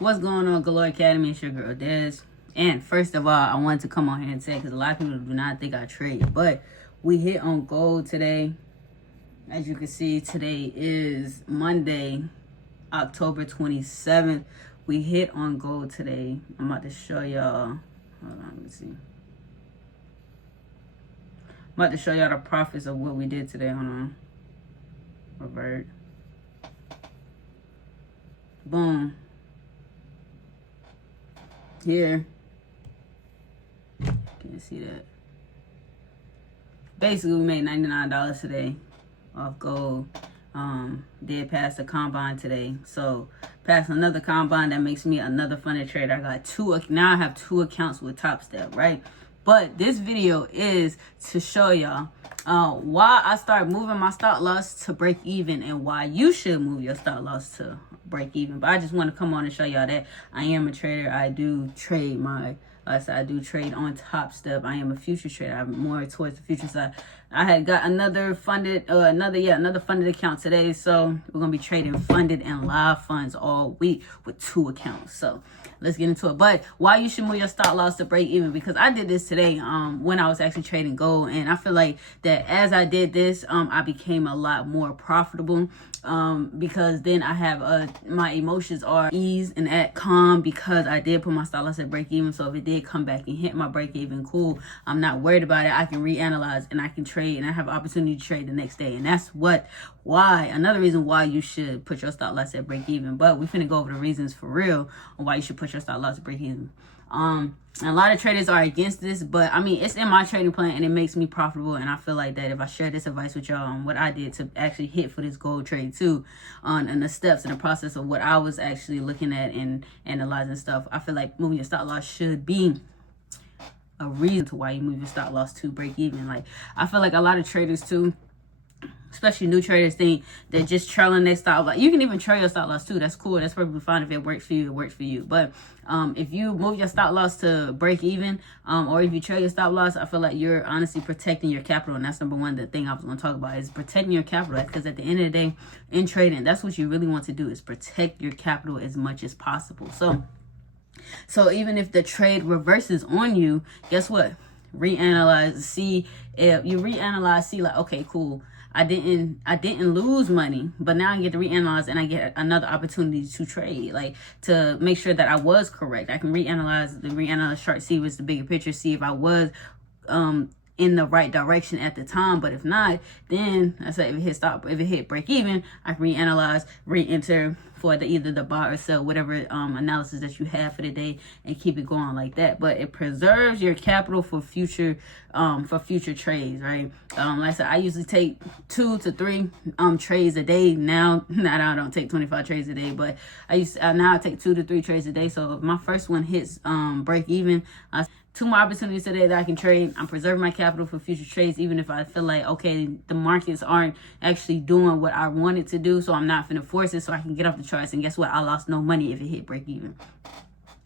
What's going on, Galore Academy? It's your girl Des. And first of all, I wanted to come on here and say, because a lot of people do not think I trade, but we hit on gold today. As you can see, today is Monday, October 27th. We hit on gold today. I'm about to show y'all. Hold on, let me see. I'm about to show y'all the profits of what we did today. Hold on. Revert. Boom. Here. Can you see that? Basically, we made $99 today off gold. Did pass the combine today. So, passed another combine. That makes me another funded trader. I got now I have 2 accounts with Top Step, right? But this video is to show y'all why I start moving my stop loss to break even and why you should move your stop loss to break even. But I just want to come on and show y'all that I am a trader. I do trade I do trade on Top Step. I am a future trader. I'm more towards the future side. I had got another funded account today. So we're gonna be trading funded and live funds all week with 2 accounts. So let's get into it. But why you should move your stop loss to break even? Because I did this today when I was actually trading gold, and I feel like that as I did this, I became a lot more profitable. Because then I have my emotions are eased and at calm because I did put my stop loss at break even. So if it did come back and hit my break even, cool. I'm not worried about it. I can reanalyze and I can trade, and I have opportunity to trade the next day. And that's another reason why you should put your stop loss at break even. But we finna go over the reasons for real on why you should put your stop loss at break even. A lot of traders are against this, but I mean, it's in my trading plan and it makes me profitable. And I feel like that if I share this advice with y'all on what I did to actually hit for this gold trade too, and the steps and the process of what I was actually looking at and analyzing stuff, I feel like moving your stop loss should be a reason to why you move your stop loss to break even. Like, I feel like a lot of traders too, especially new traders, think they're just trailing their stop loss. You can even trail your stop loss too. That's cool. That's perfectly fine. If it works for you, it works for you. But if you move your stop loss to break even, or if you trail your stop loss, I feel like you're honestly protecting your capital. And that's number one, the thing I was going to talk about is protecting your capital. Because at the end of the day, in trading, that's what you really want to do, is protect your capital as much as possible. So even if the trade reverses on you, guess what? Reanalyze, see if you reanalyze, see like, okay, cool. I didn't lose money, but now I get to reanalyze and I get another opportunity to trade, like to make sure that I was correct. I can reanalyze chart, see what's the bigger picture, see if I was in the right direction at the time. But if not, then I say if it hit break even, I can reanalyze, re-enter for either the buy or sell, whatever analysis that you have for the day, and keep it going like that. But it preserves your capital for future trades, right? Like I said, I usually take 2 to 3 trades a day. Now I don't take 25 trades a day, but now I take 2 to 3 trades a day. So if my first one hits break even, 2 more opportunities today that I can trade. I'm preserving my capital for future trades, even if I feel like, okay, the markets aren't actually doing what I wanted to do, so I'm not finna force it, so I can get off the charts. And guess what? I lost no money if it hit break even.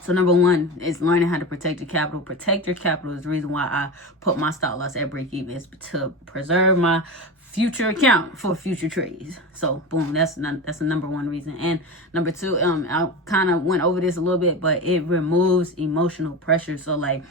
So number one is learning how to protect your capital. Protect your capital is the reason why I put my stop loss at break even, is to preserve my future account for future trades. So boom, that's the number one reason. And number 2, I kind of went over this a little bit, but it removes emotional pressure. So like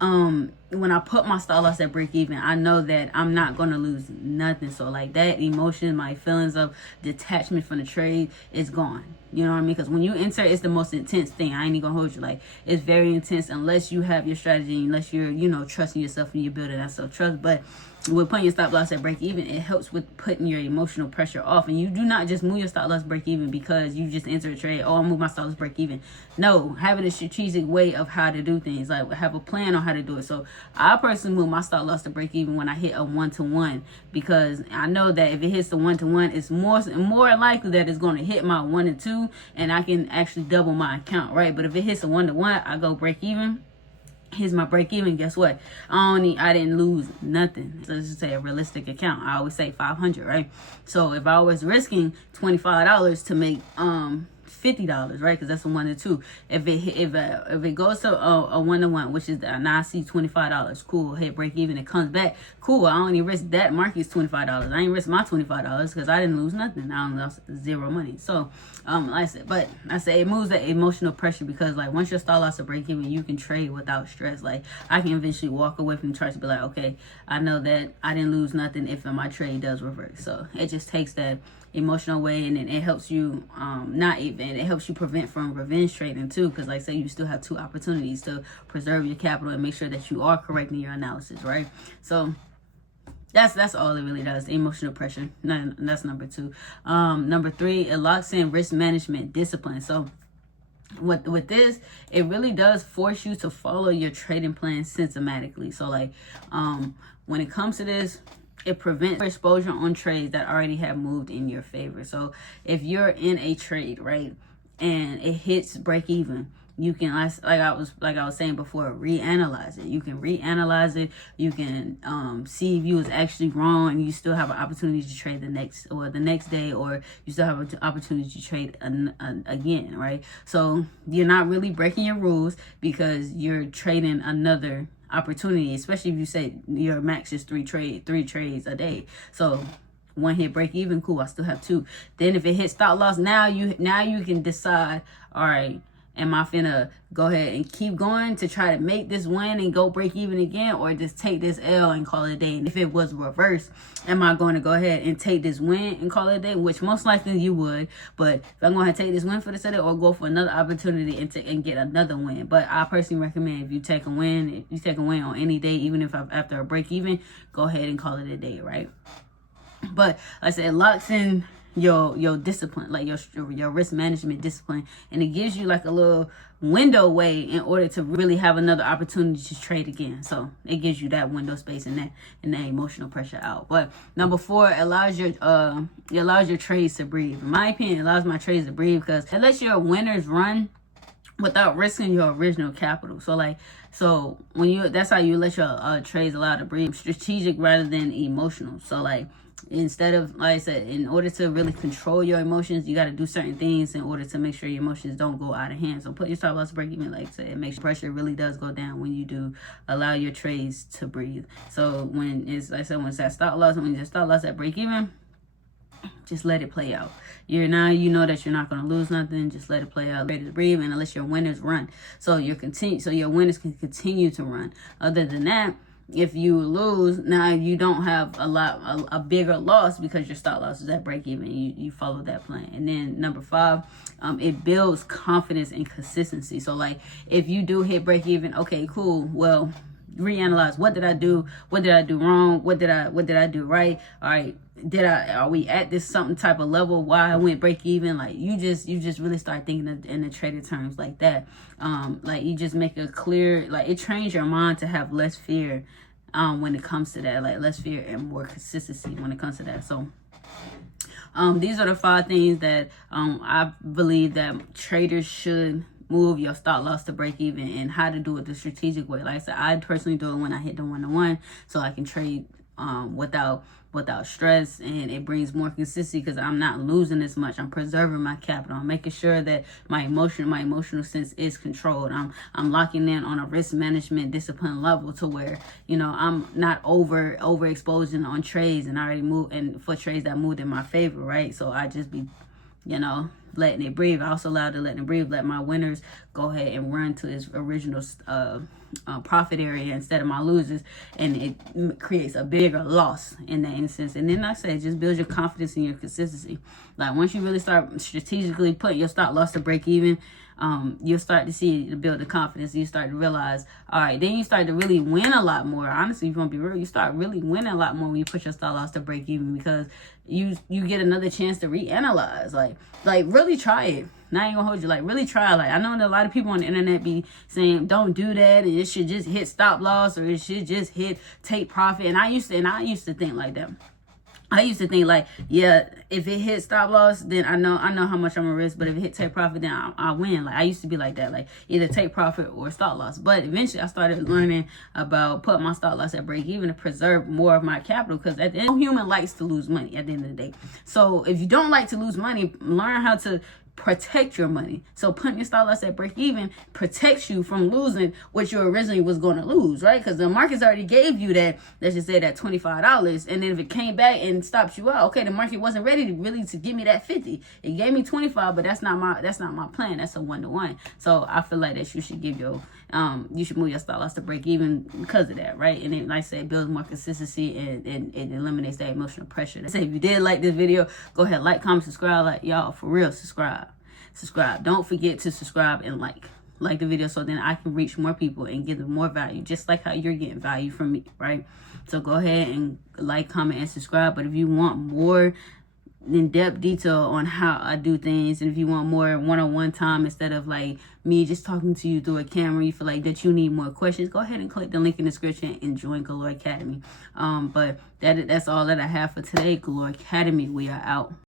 when I put my stop loss at break even, I know that I'm not going to lose nothing. So like that emotion, my feelings of detachment from the trade is gone. You know what I mean? Because when you enter, it's the most intense thing. I ain't even gonna hold you. Like, it's very intense unless you have your strategy, unless you're, trusting yourself and you're building that self-trust. But with putting your stop loss at break even, it helps with putting your emotional pressure off. And you do not just move your stop loss break even because you just enter a trade. Oh, I'll move my stop loss break even. No, having a strategic way of how to do things, like have a plan on how to do it. So I personally move my stop loss to break even when I hit a 1-to-1, because I know that if it hits the 1-to-1, it's more likely that it's going to hit my 1 and 2, and I can actually double my account, right? But if it hits a 1-to-1, I go break even. Here's my break even. Guess what? I didn't lose nothing. So let's just say a realistic account. I always say 500, right? So if I was risking $25 to make $50, right? Because that's a 1 to 2. If it goes to a 1 to 1, which is now I see $25, cool, hit break even, it comes back, cool. I only risk that market's $25. I ain't risk my $25 because I didn't lose nothing. I only lost zero money. So like I said, it moves that emotional pressure, because like once your stop loss to break even, you can trade without stress. Like I can eventually walk away from the charts and be like, okay, I know that I didn't lose nothing if my trade does reverse. So it just takes that emotional way, and then it helps you it helps you prevent from revenge trading too, because like say you still have 2 opportunities to preserve your capital and make sure that you are correct in your analysis, right? So that's all it really does, emotional pressure. That's number 2. Number 3, it locks in risk management discipline. So with this, it really does force you to follow your trading plan systematically. So like when it comes to this, it prevents exposure on trades that already have moved in your favor. So if you're in a trade, right, and it hits break even, you can, like I was saying before, reanalyze it. You can reanalyze it. You can see if you was actually wrong, and you still have an opportunity to trade the next day, or you still have an opportunity to trade again, right? So you're not really breaking your rules, because you're trading another opportunity, especially if you say your max is 3 trades a day. So 1 hit break even, cool, I still have 2. Then if it hits stop loss, now you can decide, all right, am I finna go ahead and keep going to try to make this win and go break even again, or just take this L and call it a day? And if it was reversed, am I going to go ahead and take this win and call it a day? Which most likely you would. But if I'm going to take this win for the set, or go for another opportunity and get another win. But I personally recommend, if you take a win on any day, even if after a break even, go ahead and call it a day, right? But like I said, it locks in your discipline, like your risk management discipline, and it gives you like a little window way in order to really have another opportunity to trade again. So it gives you that window space and that emotional pressure out. But number 4, it allows your trades to breathe. In my opinion, it allows my trades to breathe, because it lets your winners run without risking your original capital. So that's how you let your trades allow to breathe, strategic rather than emotional. So like, instead of, like I said, in order to really control your emotions, you got to do certain things in order to make sure your emotions don't go out of hand. So put your stop loss break even, like I said, it makes pressure really does go down when you do allow your trades to breathe. So when it's, like I said, when it's that stop loss, when you just stop loss at break even, just let it play out. You know that you're not going to lose nothing. Just let it play out. Ready to breathe, and unless your winners run, so your winners can continue to run. Other than that, if you lose, now you don't have a bigger loss, because your stop loss is at break even. You follow that plan. And then number 5, it builds confidence and consistency. So like, if you do hit break even, okay, cool. Well, reanalyze, what did I do wrong, what did I do right? All right, are we at this something type of level why I went break even? Like you just really start thinking in the traded terms like that. Like you just make a clear, like it trains your mind to have less fear when it comes to that, like less fear and more consistency when it comes to that. So these are the 5 things that I believe that traders should move your stop loss to break even, and how to do it the strategic way. Like I said, I personally do it when I hit the 1-to-1, so I can trade without stress, and it brings more consistency because I'm not losing as much. I'm preserving my capital. I'm making sure that my emotional sense is controlled. I'm locking in on a risk management discipline level to where, I'm not overexposing on trades and already for trades that moved in my favor, right? So I just be, letting it breathe. I also allowed to let it breathe, let my winners go ahead and run to its original profit area instead of my losers, and it creates a bigger loss in that instance. And then I say, just build your confidence and your consistency. Like once you really start strategically putting your stop loss to break even, you'll start to see to build the confidence. You start to realize, all right, then you start to really win a lot more. Honestly, if you want to be real, you start really winning a lot more when you put your stop loss to break even, because you get another chance to reanalyze. Like really try it. Now I ain't gonna hold you. Like really try. Like I know that a lot of people on the internet be saying don't do that, and it should just hit stop loss, or it should just hit take profit. And I used to think like that. I used to think like, yeah, if it hit stop loss, then I know how much I'm gonna risk. But if it hit take profit, then I win. Like I used to be like that, like either take profit or stop loss. But eventually, I started learning about putting my stop loss at break even to preserve more of my capital. Because at the end, no human likes to lose money. At the end of the day, so if you don't like to lose money, learn how to protect your money. So putting your stop loss at break even protects you from losing what you originally was going to lose, right? Because the market's already gave you that, let's just say that $25. And then if it came back and stops you out, okay, the market wasn't ready to give me that 50. It gave me 25, but that's not my plan. That's a 1-to-1. So I feel like that you should give your you should move your stop loss to break even because of that, right? And then, like I said, it builds more consistency and it eliminates that emotional pressure. So if you did like this video, go ahead, like, comment, subscribe. Like, y'all, for real, subscribe. Don't forget to subscribe and like the video, so then I can reach more people and give them more value, just like how you're getting value from me, right? So go ahead and like, comment, and subscribe. But if you want more in-depth detail on how I do things, and if you want more one-on-one time instead of like me just talking to you through a camera, you feel like that you need more questions, go ahead and click the link in the description and join Galore Academy. But that's all that I have for today. Galore Academy, we are out.